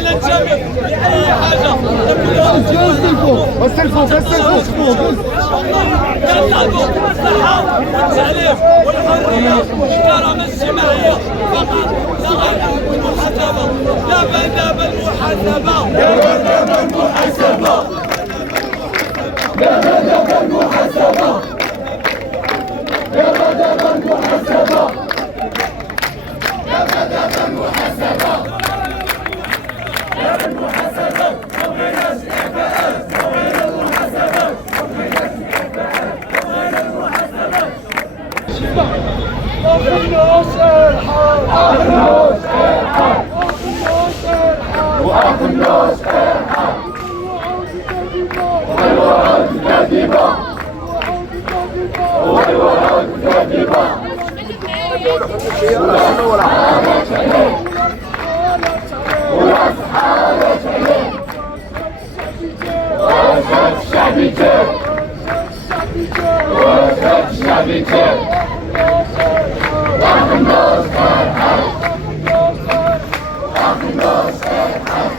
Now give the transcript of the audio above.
لا ننجمد لأي حاجة. نطلبوا الصحة والتعليم والحرية والكرامة الاجتماعية فقط لا غير. المحاسبة لا بد من المحاسبة. لا بد من المحاسبة. لا بد من المحاسبة. لا بد من المحاسبة. لا بد من المحاسبة. لا بد من المحاسبة. وغير الاستعفاءات وغير المحاسبة وغير الاستعفاءات وغير المحاسبة. أخلص الحق أخلص الحق وأخلص الحق والوعود كاذبة والوعود كاذبة. والأسحار تعلم وأسد الشعب جاء وأسد الشعب جاء وأخلص الحق وأخلص الحق.